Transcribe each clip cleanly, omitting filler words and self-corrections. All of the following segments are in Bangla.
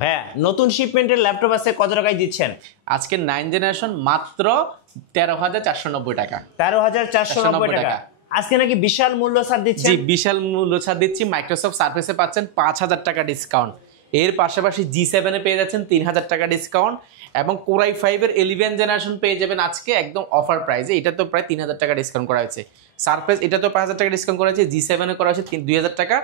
ভাইয়া নতুন শিপমেন্টের ল্যাপটপ আছে কত টাকায় দিচ্ছেন? আজকে 9 জেনারেশন মাত্র 13,490 টাকা। 13,490 টাকা। আজকে নাকি বিশাল মূল্য ছাড় দিচ্ছেন? জি, বিশাল মূল্য ছাড় দিচ্ছি। মাইক্রোসফট সার্ফেসে পাচ্ছেন 5,000 টাকা ডিসকাউন্ট। এর পাশাপাশি G7 এ পেয়ে যাচ্ছেন 3,000 টাকা ডিসকাউন্ট এবং Core i5 এর 11 জেনারেশন পেয়ে যাবেন আজকে একদম অফার প্রাইসে। এটা তো প্রায় 3,000 টাকা ডিসকাউন্ট করা হয়েছে। সারফেস এটা তো 5,000 টাকা ডিসকাউন্ট করা হয়েছে, G7 এ করা হয়েছে 2,000 টাকা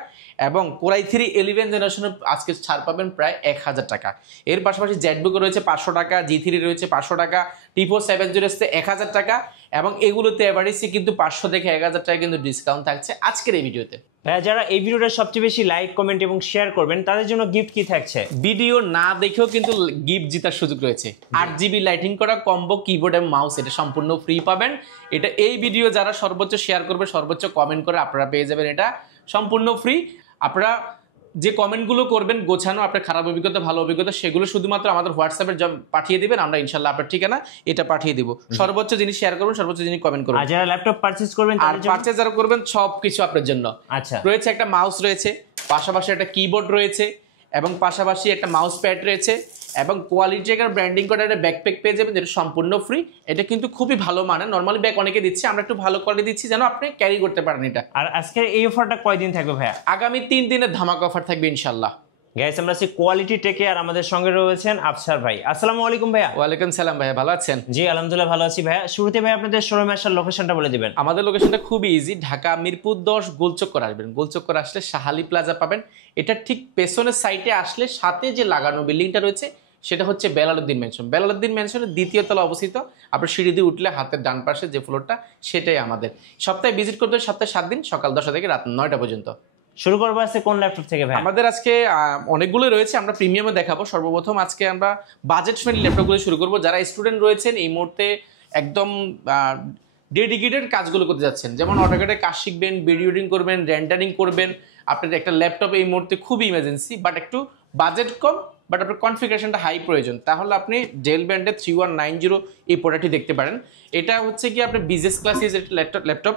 এবং Core i3 11 জেনারেশনে আজকে ছাড় পাবেন প্রায় 1,000 টাকা। এর পাশাপাশি জেটবুক রয়েছে 500 টাকা, G3 রয়েছে 500 টাকা, T4 70 1000 টাকা এবং এগুলোতে এভারেজে কিন্তু 500 থেকে 1,000 টাকা কিন্তু ডিসকাউন্ট থাকছে আজকের এই ভিডিওতে। ভাইয়া যারা এই ভিডিওটা সবচেয়ে বেশি লাইক কমেন্ট এবং শেয়ার করবেন তাদের জন্য গিফট কি থাকছে? ভিডিও না দেখেও কিন্তু গিফট জেতার সুযোগ রয়েছে। 8GB লাইটিং করা কম্বো কিবোর্ড এবং মাউস, এটা সম্পূর্ণ ফ্রি পাবেন। এটা এই ভিডিও যারা সর্বোচ্চ শেয়ার করবে, সর্বোচ্চ কমেন্ট করে আপনারা পেয়ে যাবেন এটা সম্পূর্ণ ফ্রি। আপনারা যে কমেন্টগুলো করবেন গোছানো, আপনার খারাপ অভিজ্ঞতা ভালো অভিজ্ঞতা সেগুলো শুধুমাত্র আমাদের হোয়াটসঅ্যাপে পাঠিয়ে দিবেন, আমরা ইনশাল্লাহ আপনার ঠিকানা এটা পাঠিয়ে দিব। সর্বোচ্চ জিনিস শেয়ার করবেন, সর্বোচ্চ জিনিস কমেন্ট করবেন। আর যারা ল্যাপটপ পারচেজ করবেন আর পারচেজ যারা করবেন সবকিছু আপনার জন্য। আচ্ছা, রয়েছে একটা মাউস রয়েছে, পাশাপাশি একটা কিবোর্ড রয়েছে এবং পাশাপাশি একটা মাউস প্যাড রয়েছে এবং কোয়ালিটি একটা ব্র্যান্ডিং করা একটা ব্যাকপ্যাক পেয়ে যাবেন যেটা সম্পূর্ণ ফ্রি। এটা কিন্তু খুবই ভালো মানের, নরমালি ব্যাগ অনেকে দিচ্ছে, আমরা একটু ভালো কোয়ালিটি দিচ্ছি যেন আপনি ক্যারি করতে পারেন এটা। আর আজকের এই অফারটা কয়দিন থাকবে ভাইয়া? আগামী 3 দিনের ধামাকা অফার থাকবে ইনশাআল্লাহ। গাইস আমরা আছি কোয়ালিটি টেকে আর আমাদের সঙ্গে রয়েছেন আফসার ভাই। আসসালামু আলাইকুম ভাইয়া। ওয়ালাইকুম সালাম ভাইয়া, ভালো আছেন? জি আলহামদুলিল্লাহ ভালো আছি ভাইয়া। শুরুতে ভাই আপনাদের শোরুমে আসার লোকেশনটা বলে দিবেন। আমাদের লোকেশনটা খুবই ইজি, ঢাকা মিরপুর 10 গোলচক্কর আসবেন। গোলচক্কর আসলে শাহালি প্লাজা পাবেন। এটা ঠিক পেছনের সাইডে আসলে সাথে যে লাগানো বিল্ডিংটা রয়েছে সেটা হচ্ছে বেলালউদ্দিন ম্যানশন। বেলালউদ্দিন ম্যানশনের দ্বিতীয় তলা অবস্থিত। আপনার সিঁড়ি দিয়ে উঠলে হাতের ডান পাশে যে ফ্লোরটা সেটাই আমাদের। সপ্তাহে ভিজিট করতে হয় সপ্তাহে 7 দিন, সকাল 10টা থেকে রাত 9টা পর্যন্ত। শুরু করবো আছে কোন ল্যাপটপ থেকে ভাই? আমাদের আজকে অনেকগুলো রয়েছে, আমরা প্রিমিয়ামে দেখাবো। সর্বপ্রথম আজকে আমরা বাজেট ফ্রেন্ডলি ল্যাপটপগুলো শুরু করবো। যারা স্টুডেন্ট রয়েছেন এই মুহূর্তে একদম ডেডিকেটেড কাজগুলো করতে যাচ্ছেন, যেমন অটোক্যাডে কাজ শিখবেন, ভিডিও এডিটিং করবেন, রেন্ডারিং করবেন, আপনাদের একটা ল্যাপটপ এই মুহূর্তে খুবই ইমার্জেন্সি বাট একটু বাজেট কম বাট আপনার কনফিগারেশনটা হাই প্রয়োজন, তাহলে আপনি ডেল ব্র্যান্ডের 3190 এই প্রোডাক্টটি দেখতে পারেন। এটা হচ্ছে কি আপনার বিজনেস ক্লাস ল্যাপটপ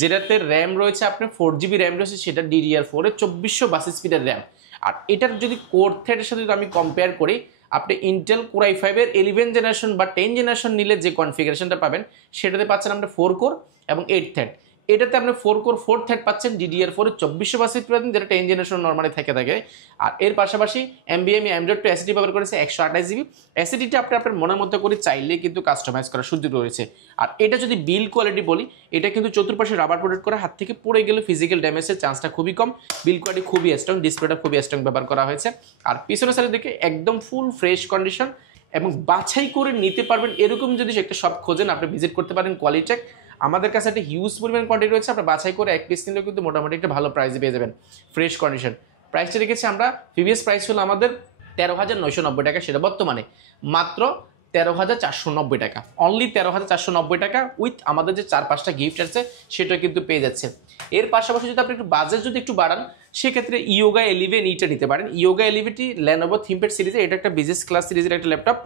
যেটাতে র্যাম রয়েছে আপনার 4GB র্যাম রয়েছে, সেটা DDR4 এর 2422 স্পিডের র্যাম। আর এটার যদি কোর থ্রেডের সাথে যদি আমি কম্পেয়ার করি, আপনি ইন্টেল Core i5 এর 11 জেনারেশন বা 10 জেনারেশন নিলে যে কনফিগারেশনটা পাবেন সেটাতে পাচ্ছেন আপনি 4 কোর এবং 8 থ্রেড। এটাতে আপনি 4 কোর 4 থ্রেড পাচ্ছেন, DDR4 এর 2422 পাচ্ছেন, যেটা 10 জেনারেশন নর্মালি থাকে। আর এর পাশাপাশি NVMe M.2 SSD ব্যবহার করেছে 128GB। SSDটা আপনি আপনার মনের মতো করে চাইলে কিন্তু কাস্টমাইজ করার সুযোগ রয়েছে। আর এটা যদি বিল্ড কোয়ালিটি বলি, এটা কিন্তু চতুর্পাশে রাবার প্রোটেক্ট করা, হাত থেকে পড়ে গেলে ফিজিক্যাল ড্যামেজের চান্সটা খুবই কম। বিল্ড কোয়ালিটি খুবই স্ট্রং, ডিসপ্লেটা খুবই স্ট্রং ব্যবহার করা হয়েছে। আর পিছনের সাইডে দেখে একদম ফুল ফ্রেশ কন্ডিশন এবং বাছাই করে নিতে পারবেন এরকম যদি একটা শপ খোঁজেন আপনি ভিজিট করতে পারেন কোয়ালিটেক। আমাদের কাছে একটা হিউজ পরিমাণ কোয়ান্টিটি রয়েছে, আপনার বাছাই করে এক পিস নিলেও কিন্তু মোটামুটি একটা ভালো প্রাইসে পেয়ে যাবেন ফ্রেশ কন্ডিশন। প্রাইসটা রেখেছি আমরা, প্রিভিয়াস প্রাইস হলো আমাদের 13,990 টাকা, সেটা বর্তমানে মাত্র 13,490 টাকা। অনলি 13,490 টাকা উইথ আমাদের যে 4-5টা গিফট আছে সেটা কিন্তু পেয়ে যাচ্ছে। এর পাশাপাশি যদি আপনি একটু বাজেট যদি একটু বাড়ান সেক্ষেত্রে ইয়োগা 11 ইটা নিতে পারেন। ইয়োগা 11টি Lenovo ThinkPad সিরিজে, এটা একটা বিজনেস ক্লাস সিরিজের একটা ল্যাপটপ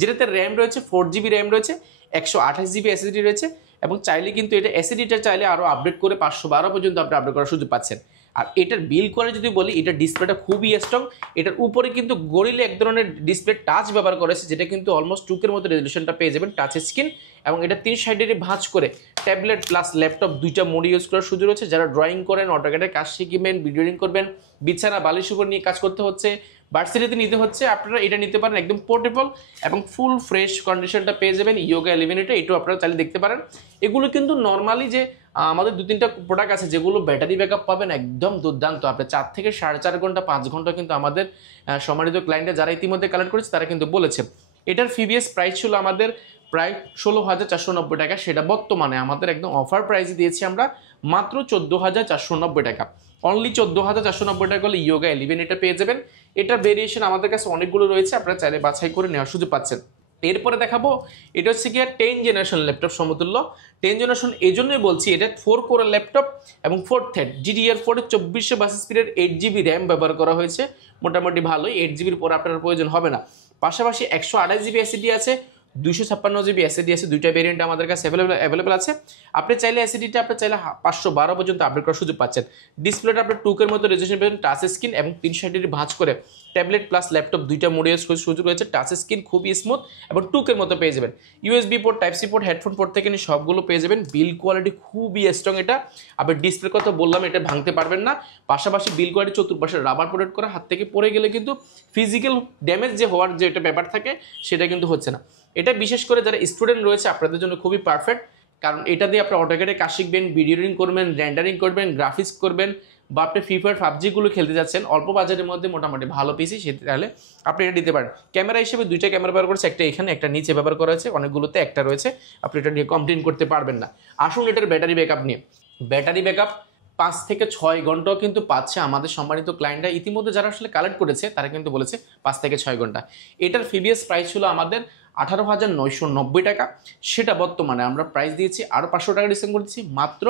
যেটাতে র্যাম রয়েছে 4GB র্যাম রয়েছে, 128GB SSD রয়েছে এবং চাইলে কিন্তু এটা SSDটা চাইলে আরও আপডেট করে 512 পর্যন্ত আপনি আপডেট করার সুযোগ পাচ্ছেন। আর এটার বিল্ড কোয়ালিটি যদি বলি, এটার ডিসপ্লেটা খুবই স্ট্রং। এটার উপরে কিন্তু গরিলা এক ধরনের ডিসপ্লে টাচ ব্যবহার করেছে, যেটা কিন্তু অলমোস্ট 2K মতো রেজলিউশনটা পেয়ে যাবেন, টাচ স্ক্রিন। এবং এটা 3 সাইডেরই ভাঁজ করে ট্যাবলেট প্লাস ল্যাপটপ দুইটা মোড ইউজ করার সুযোগ রয়েছে। যারা ড্রয়িং করেন, অটোক্যাডে কাজ শিখবেন, ভিডিও এডিটিং করবেন, বিছানা বালিশ উপর নিয়ে কাজ করতে হচ্ছে, ভার্সিটিতে নিতে হচ্ছে, আপনারা এটা নিতে পারেন। একদম পোর্টেবল এবং ফুল ফ্রেশ কন্ডিশনটা পেয়ে যাবেন ইয়োগা 11 এটাও আপনারা চাইলে দেখতে পারেন। এগুলো কিন্তু নর্মালি যে আমাদের 2-3টা প্রোডাক্ট আছে যেগুলো ব্যাটারি ব্যাকআপ পাবেন একদম দুর্দান্ত, আপনি 4 থেকে 4.5 ঘন্টা 5 ঘন্টা কিন্তু আমাদের সম্মানিত ক্লায়েন্টরা যারা ইতিমধ্যে কালেক্ট করেছে তারা কিন্তু বলেছে। এটার প্রিভিয়াস প্রাইস ছিল আমাদের প্রায় 16,490 টাকা, সেটা বর্তমানে আমাদের একদম অফার প্রাইসে দিয়েছি আমরা মাত্র 14,490 টাকা। অনলি 14,490 টাকা হলে ইয়োগা 11 এটা পেয়ে যাবেন। এটা ভেরিয়েশন আমাদের কাছে অনেকগুলো রয়েছে, আপনারা চাইলে বাছাই করে নেওয়ার সুযোগ পাচ্ছেন। এরপরে দেখাবো এটা হচ্ছে কি 10 জেনারেশন ল্যাপটপ সমতুল্য। 10 জেনারেশন এই জন্যই বলছি, এটা 4 কোরের ল্যাপটপ এবং 4 থ্রেড DDR4 এর 2422 স্পিডের 8GB র্যাম ব্যবহার করা হয়েছে। মোটামুটি ভালোই, 8GBর পর আপনার প্রয়োজন হবে না। পাশাপাশি 128GB SSD আছে, 256 জিবি এসএসডি আছে, দুইটা ভেরিয়েন্ট আমাদের কাছে অ্যাভেলেবল আছে। আপনি চাইলে এসএসডিটা আপনি চাইলে 512 পর্যন্ত আপডেট করার সুযোগ পাচ্ছেন। ডিসপ্লেটা আপনার 2K মতো রেজোলিউশন পাবেন, টাচ স্ক্রিন এবং 360 ডিগ্রি ভাঁজ করে ট্যাবলেট প্লাস ল্যাপটপ দুইটা মোডে সুযোগ রয়েছে। টাচ স্ক্রিন খুবই স্মুথ এবং 2K মতো পেয়ে যাবেন। USB port, type C port, headphone port থেকে নিয়ে সবগুলো পেয়ে যাবেন। বিল কোয়ালিটি খুবই স্ট্রং এটা। আবার ডিসপ্লের কথা বললাম, এটা ভাঙতে পারবেন না। পাশাপাশি বিল কোয়ালিটি চতুর্পাশে রাবার প্রোটেক্ট করা, হাত থেকে পড়ে গেলে কিন্তু ফিজিক্যাল ড্যামেজ যে হওয়ার যে একটা ব্যাপার থাকে সেটা কিন্তু হচ্ছে না। এটা বিশেষ করে যারা স্টুডেন্ট রয়েছে আপনাদের জন্য খুবই পারফেক্ট, কারণ এটা দিয়ে আপনি অটোক্যাডে কাজ শিখবেন, ভিডিও এডিটিং করবেন, রেন্ডারিং করবেন, গ্রাফিক্স করবেন, বা আপনি ফ্রি ফায়ার পাবজিগুলো খেলতে যাচ্ছেন অল্প বাজেটের মধ্যে মোটামুটি ভালো পিসি, সেটা তাহলে আপনি এটা দিতে পারেন। ক্যামেরা হিসেবে দুইটা ক্যামেরা ব্যবহার করেছে, একটা এখানে একটা নিচে ব্যবহার করা হয়েছে, অনেকগুলোতে একটা রয়েছে, আপনি এটা নিয়ে কমপ্লেন করতে পারবেন না। আসুন এটার ব্যাটারি ব্যাকআপ নিয়ে। ব্যাটারি ব্যাকআপ 5 থেকে 6 ঘন্টাও কিন্তু পাচ্ছে আমাদের সম্মানিত ক্লায়েন্টরা। ইতিমধ্যে যারা আসলে কালেক্ট করেছে তারা কিন্তু বলেছে 5 থেকে 6 ঘন্টা। এটার প্রিভিয়াস প্রাইস ছিল আমাদের 18,990 টাকা, সেটা বর্তমানে আমরা প্রাইস দিয়েছি আরও 500 টাকা ডিসকাউন্ট করেছি, মাত্র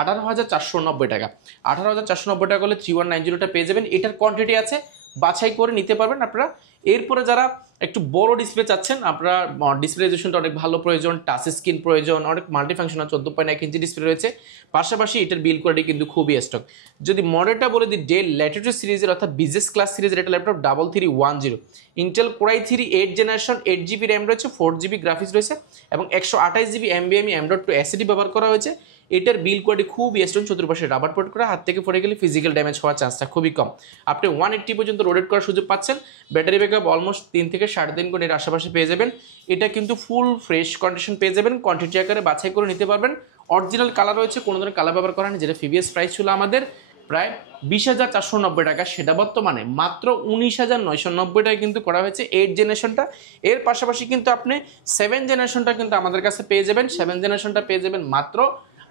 18,490 টাকা। 18,490 টাকা হলে 3190টা পেয়ে যাবেন। এটার কোয়ান্টিটি আছে, বাছাই করে নিতে পারবেন আপনারা। এরপরে যারা একটু বড় ডিসপ্লে চাচ্ছেন, আপনারা ডিসপ্লে রেজোলিউশনটা অনেক ভালো প্রয়োজন, টাচ স্ক্রিন প্রয়োজন, অনেক মাল্টিফাংশনাল 14.1 ইঞ্চি ডিসপ্লে রয়েছে। পাশাপাশি এটার বিল কোয়ালিটি কিন্তু খুবই স্ট্রং। যদি মডেলটা বলে দিই, ডেল ল্যাটিটিউড সিরিজের অর্থাৎ বিজনেস ক্লাস সিরিজের একটা laptop 3310, Intel core i3 8 generation, 8GB RAM রয়েছে, 4GB গ্রাফিক্স রয়েছে এবং 128GB NVMe M.2 SSD ব্যবহার করা হয়েছে। এটার বিল কোয়ালিটি খুবই স্ট্রং, চতুর্পাশে রাবার প্রোটেক্ট করা, হাত থেকে পড়ে গেলে ফিজিক্যাল ড্যামেজ হওয়ার চান্সটা খুবই কম। আপনি 180 পর্যন্ত রোটেট করার সুযোগ পাচ্ছেন। ব্যাটারি ব্যাকআপ অলমোস্ট 3 থেকে 3.5 ঘন্টার আশেপাশে পেয়ে যাবেন। এটা কিন্তু ফুল ফ্রেশ কন্ডিশন পেয়ে যাবেন, কোয়ান্টিটি আকারে বাছাই করে নিতে পারবেন। অরিজিনাল কালার রয়েছে, কোনো ধরনের কালার ব্যবহার করা নেই। যেটা প্রিভিয়াস প্রাইস ছিল আমাদের প্রায় 20,490 টাকা, সেটা বর্তমানে মাত্র 19,990 টাকায় কিন্তু করা হয়েছে 8 জেনারেশনটা। এর পাশাপাশি কিন্তু আপনি 7 জেনারেশনটা কিন্তু আমাদের কাছে পেয়ে যাবেন। 7 জেনারেশনটা পেয়ে যাবেন মাত্র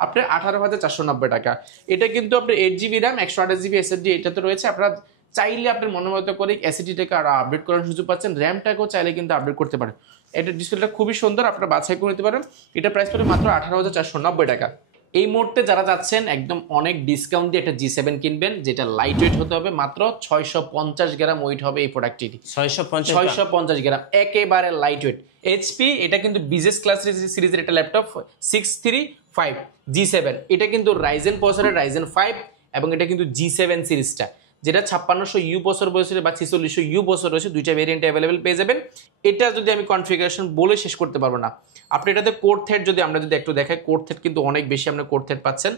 আপনি 18,490 টাকা। এটা কিন্তু আপনি 8GB র্যাম, 128GB SSD এটাতে রয়েছে। আপনারা চাইলে আপনার মনোমতো করে SSDটাকে আরও আপডেট করার সুযোগ পাচ্ছেন, র্যামটাকেও চাইলে কিন্তু আপডেট করতে পারেন। এটা ডিসপ্লেটা খুবই সুন্দর, আপনারা বাছাই করে নিতে পারেন। এটা প্রাইস পড়ে মাত্র 18,490 টাকা। এই মুহূর্তে যারা যাচ্ছেন একদম অনেক ডিসকাউন্ট দিয়ে একটা G7 কিনবেন, যেটা লাইট ওয়েট হতে হবে, মাত্র 650 গ্রাম ওয়েট হবে এই প্রোডাক্টটি। 650 গ্রাম, একেবারে লাইট ওয়েট। এইচপি, এটা কিন্তু বিজনেস ক্লাস সিরিজের একটা ল্যাপটপ 635 G7। এটা কিন্তু রাইজেন প্রসেসরের রাইজেন 5 এবং এটা কিন্তু G7 সিরিজটা, যেটা 5600U বছর বয়সে বা 4600U বছর রয়েছে, দুইটা ভেরিয়েন্ট অ্যাভেলেবেল পেয়ে যাবেন। এটা যদি আমি কনফিগারেশন বলে শেষ করতে পারবো না। আপনি এটাতে কোর থ্রেড যদি আমরা যদি একটু দেখাই, কোর থ্রেড কিন্তু অনেক বেশি আপনি কোর থ্রেড পাচ্ছেন।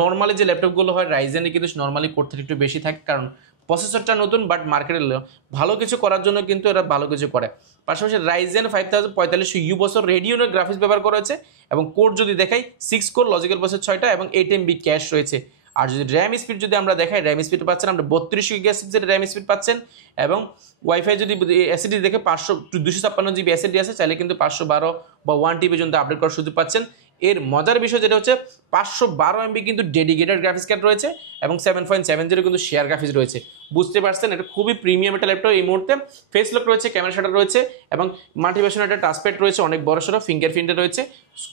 নর্মালি যে ল্যাপটপগুলো হয় রাইজেনে কিন্তু নর্মালি কোর থ্রেড একটু বেশি থাকে, কারণ প্রসেসরটা নতুন, বাট মার্কেটে ভালো কিছু করার জন্য কিন্তু এরা ভালো কিছু করে। পাশাপাশি রাইজেন 5045U বছর রেডিওনের গ্রাফিক্স ব্যবহার করা হয়েছে এবং কোর যদি দেখাই 6 কোর, লজিক্যাল প্রসেসর 6টা এবং 8MB ক্যাশ রয়েছে। আর যদি র্যাম স্পিড যদি আমরা দেখাই, র্যাম স্পিড পাচ্ছেন আমরা 32 GB র্যাম স্পিড পাচ্ছেন এবং ওয়াইফাই যদি এসএসডি দেখে 256GB এসএসডি আছে, চাইলে কিন্তু 512 বা 1TB পর্যন্ত আপডেট করার সুযোগ পাচ্ছেন। এর মজার বিষয় যেটা হচ্ছে 512 MB কিন্তু ডেডিকেটেড গ্রাফিক্স কার্ড রয়েছে এবং 7.70 কিন্তু শেয়ার গ্রাফিক্স রয়েছে। বুঝতে পারছেন এটা খুবই প্রিমিয়াম একটা ল্যাপটপ। এই মুহূর্তে ফেস লক রয়েছে, ক্যামেরা শাটার রয়েছে এবং মাল্টিভার্সন একটা টাচপ্যাড রয়েছে, অনেক বড়সড় ফিঙ্গারপ্রিন্ট রয়েছে।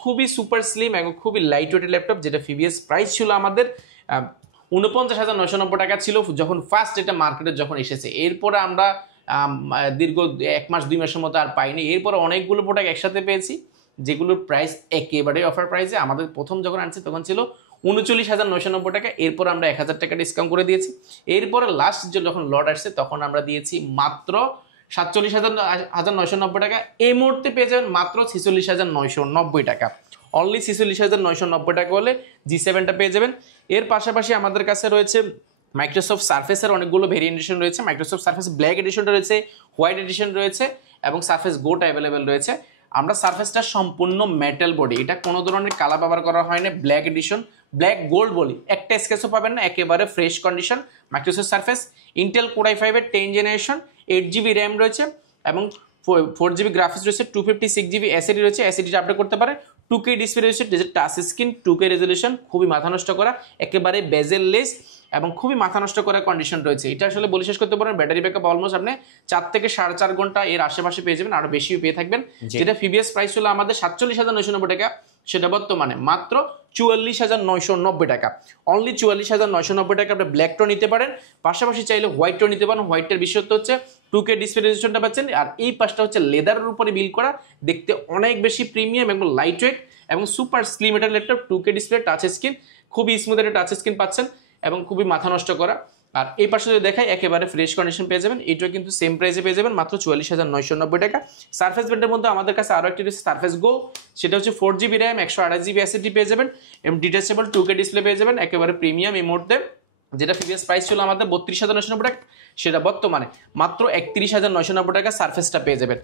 খুবই সুপার স্লিম এবং খুবই লাইট ওয়েটের ল্যাপটপ, যেটা প্রিভিয়াস প্রাইস ছিল আমাদের 49,990 টাকা ছিল যখন ফার্স্ট এটা মার্কেটে যখন এসেছে। এরপরে আমরা দীর্ঘ 1 মাস 2 মাসের মতো আর পাইনি। এরপরে অনেকগুলো প্রোডাক্ট একসাথে পেয়েছি, যেগুলোর প্রাইস একেবারে অফার প্রাইসে। আমাদের প্রথম যখন আনছি তখন ছিল 39,990 টাকা, এরপর আমরা 1000 টাকা ডিসকাউন্ট করে দিয়েছি। এরপরে লাস্ট যখন লট আসছে তখন আমরা দিয়েছি মাত্র 47,990 টাকা। এই মুহূর্তে পেয়ে যাবেন মাত্র 46,990 টাকা। অনলি 46,990 টাকা হলে G7টা পেয়ে যাবেন। এর পাশাপাশি আমাদের কাছে রয়েছে মাইক্রোসফট সার্ফেসের অনেকগুলো ভেরিয়েন্ট এডিশন রয়েছে। মাইক্রোসফট সার্ফেস ব্ল্যাক এডিশনটা রয়েছে, হোয়াইট এডিশন রয়েছে এবং সার্ফেস গোটা অ্যাভেলেবেল রয়েছে। আমরা সার্ফেসটা সম্পূর্ণ মেটাল বডি, এটা কোনো ধরনের কালার ব্যবহার করা হয় না। ব্ল্যাক এডিশন, ব্ল্যাক গোল্ড বলি, একটা স্কেচও পাবেন না, একেবারে fresh condition Microsoft surface. Intel core i5 10 generation, 8GB RAM রয়েছে এবং 4GB গ্রাফিক্স রয়েছে, 256GB SSD রয়েছে, SSDটা আপডেট করতে পারে। 2K ডিসপ্লে রয়েছে, টাচ স্ক্রিন, 2K রেজলিউশন, খুবই মাথা নষ্ট করা, একেবারে বেজেল লেস এবং খুবই মাথা নষ্ট করা কন্ডিশন রয়েছে। এটা আসলে বলে শেষ করতে পারেন। ব্যাটারি ব্যাকআপ অলমোস্ট আপনি 4 থেকে 4.5 ঘন্টা এর আশেপাশে পেয়ে যাবেন, আরো বেশিও পেয়ে থাকবেন। যেটা প্রিভিয়াস প্রাইস ছিল আমাদের 47,990 টাকা, সেটা বর্তমানে মাত্র 44,990 টাকা। অনলি 44,990 টাকা আপনি ব্ল্যাকটাও নিতে পারেন, পাশাপাশি চাইলে হোয়াইটটাও নিতে পারেন। হোয়াইটের বিশেষত্ব হচ্ছে 2K ডিসপ্লে রেজোলিউশনটা পাচ্ছেন। আর এই পাশটা হচ্ছে লেদারের উপরে বিল্ড করা, দেখতে অনেক বেশি প্রিমিয়াম এবং লাইট ওয়েট এবং সুপার স্লিম এটা laptop. 2K display, touch screen, খুবই স্মুথ একটা টাচ স্ক্রিন পাচ্ছেন এবং খুবই মাথা নষ্ট করা। আর এই পাশে যদি দেখাই একেবারে ফ্রেশ কন্ডিশন পেয়ে যাবেন। এটাও কিন্তু সেম প্রাইসে পেয়ে যাবেন মাত্র 44,990 টাকা। সারফেস ব্র্যান্ডের মধ্যে আমাদের কাছে আরও একটি রয়েছে সারফেস গো, সেটা হচ্ছে 4GB র্যাম, 128GB SSD পেয়ে যাবেন এবং ডিটাচেবল 2K ডিসপ্লে পেয়ে যাবেন, একেবারে প্রিমিয়াম এই মুহূর্তে। যেটা প্রিভিয়াস প্রাইস ছিল আমাদের 32,990 টাকা, সেটা বর্তমানে মাত্র 31,990 টাকা সারফেসটা পেয়ে যাবেন।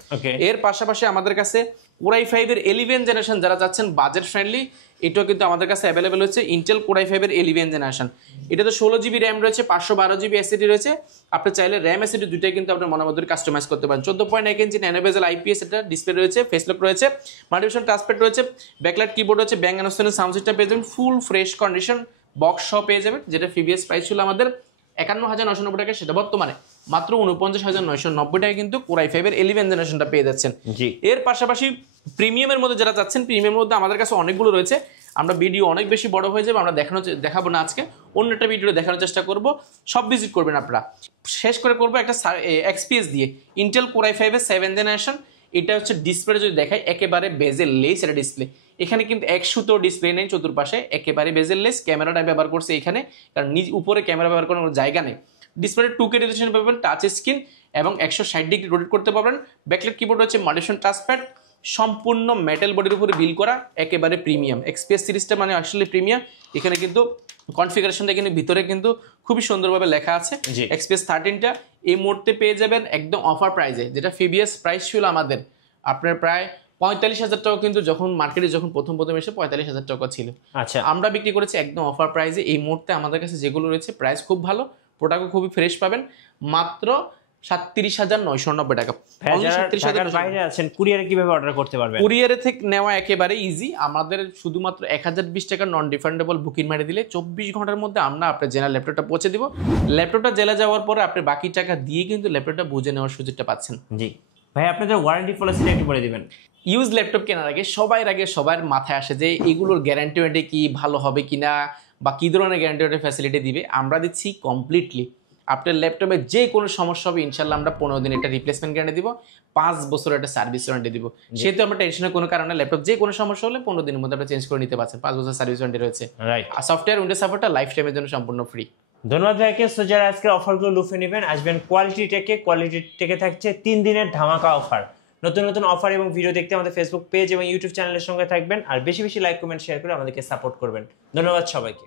এর পাশাপাশি আমাদের কাছে Core i5 এর 11 জেনারেশন যারা চাচ্ছেন বাজেট ফ্রেন্ডলি, এটাও কিন্তু আমাদের কাছে অ্যাভেলেবেল হচ্ছে ইন্টেল Core i5 এর 11 জেনারেশন। এটাতে 16GB র্যাম রয়েছে, 512GB SSD রয়েছে। আপনি চাইলে র্যাম SSD দুইটাই কিন্তু আপনার মনের মতো কাস্টমাইজ করতে পারেন। 14.1 ইঞ্চি ন্যানো বেজেল IPS এটা ডিসপ্লে রয়েছে, ফেসলক রয়েছে, মাল্টিভিশন টাচপ্যাড রয়েছে, ব্যাকলাইট কিবোর্ড রয়েছে, ব্যাং অ্যান্ড স্টোনের সাউন্ড সিস্টেম পেয়ে যাবেন, ফুল ফ্রেশ কন্ডিশন বক্স সহ পেয়ে যাবেন। যেটা প্রিভিয়াস প্রাইস ছিল আমাদের 51,990 টাকা, সেটা বর্তমানে মাত্র 49,990 টাকা কিন্তু Core i5 এর 11 জেনারেশনটা পেয়ে যাচ্ছেন। এর পাশাপাশি প্রিমিয়ামের মধ্যে যারা চাচ্ছেন, প্রিমিয়ামের মধ্যে আমাদের কাছে অনেকগুলো রয়েছে। আমরা ভিডিও অনেক বেশি বড় হয়ে যাবে, আমরা দেখাবো না আজকে, অন্য একটা ভিডিও দেখানোর চেষ্টা করব। সব ভিজিট করবেন আপনারা। শেষ করে করবো একটা XPS দিয়ে ইন্টেল Core i5 এর 7 জেনারেশন। এটা হচ্ছে ডিসপ্লে যদি দেখায় একেবারে বেজেল লেস এটা ডিসপ্লে। এখানে কিন্তু এক সুতো ডিসপ্লে নেই চতুর্পাশে, একেবারে বেজেল লেস। ক্যামেরাটা ব্যবহার করছে এখানে, কারণ নিজ উপরে ক্যামেরা ব্যবহার করার কোনো জায়গা নেই। ডিসপ্লে 2K রেজোলিউশন পাবেন, টাচ স্ক্রিন এবং 160 ডিগ্রি রোটেট করতে পারবেন। ব্যাকলাইট কিবোর্ড হচ্ছে মাল্টিভিশন টাচপ্যাড, সম্পূর্ণ মেটাল বডির উপরে বিল করা, একেবারে প্রিমিয়াম। XPS সিরিজটা মানে আসলে প্রিমিয়াম। এখানে কিন্তু কনফিগারেশনটা কিন্তু ভিতরে কিন্তু খুবই সুন্দরভাবে লেখা আছে। XPS 13টা এই মুহূর্তে পেয়ে যাবেন একদম অফার প্রাইসে, যেটা প্রিভিয়াস প্রাইস ছিল আমাদের আপনার প্রায় 45,000 টাকা, কিন্তু যখন মার্কেটে যখন প্রথম এসে 45,000 টাকা ছিল। আচ্ছা, আমরা বিক্রি করেছি একদম অফার প্রাইসে। এই মুহূর্তে আমাদের কাছে যেগুলো রয়েছে প্রাইস খুব ভালো, প্রোডাক্টও খুবই ফ্রেশ পাবেন, মাত্র 37,990 টাকা। বাইরে আছেন, কুরিয়ারে কিভাবে অর্ডার করতে পারবেন? কুরিয়ারে থেকে নেওয়া একেবারে ইজি। আমাদের শুধুমাত্র 1020 টাকা নন রিফান্ডেবল বুকিং মারি দিলে 24 ঘন্টার মধ্যে আমরা আপনার জেলা ল্যাপটপটা পৌঁছে দিব। ল্যাপটপটা জেলা যাওয়ার পরে আপনি বাকি টাকা দিয়ে কিন্তু ল্যাপটপটা বুঝে নেওয়ার সুযোগটা পাচ্ছেন। জি ভাই, আপনাদের ওয়ারেন্টি পলিসিটা একটু বলে দিবেন। ইউজ ল্যাপটপ কেনার আগে সবার মাথায় আসে যে এগুলোর গ্যারান্টি ওয়ারেন্টি কি, ভালো হবে কিনা, বা কী ধরনের গ্যারান্টি ওয়ারেন্টি ফ্যাসিলিটি দিবে। আমরা দিচ্ছি কমপ্লিটলি। আপনার ল্যাপটপে যে কোনো সমস্যা হবে ইনশাল্লাহ আমরা 15 দিন একটা রিপ্লেসমেন্ট গ্যারান্টি দিব, 5 বছর একটা সার্ভিস ওয়ারেন্টি দিব। সেহেতু আমরা টেনশনের কোনো কারণে ল্যাপটপ যে কোনো সমস্যা হলে 15 দিনের মধ্যে আপনি চেঞ্জ করে নিতে পারছেন। 5 বছর সার্ভিস ওয়ারেন্টি রয়েছে। আর সফটওয়্যার উইন্ডোজ সাপোর্টটা লাইফ টাইমের জন্য সম্পূর্ণ ফ্রি। ধন্যবাদ ভাইকে। সো যারা আজকে অফারগুলো লুফে নেবেন, আসবেন কোয়ালিটি টেকে থাকছে 3 দিনের ধামাকা অফার। নতুন অফার এবং ভিডিও দেখতে আমাদের ফেসবুক পেজ এবং ইউটিউব চ্যানেলের সঙ্গে থাকবেন। আর বেশি লাইক কমেন্ট শেয়ার করে আমাদেরকে সাপোর্ট করবেন। ধন্যবাদ সবাইকে।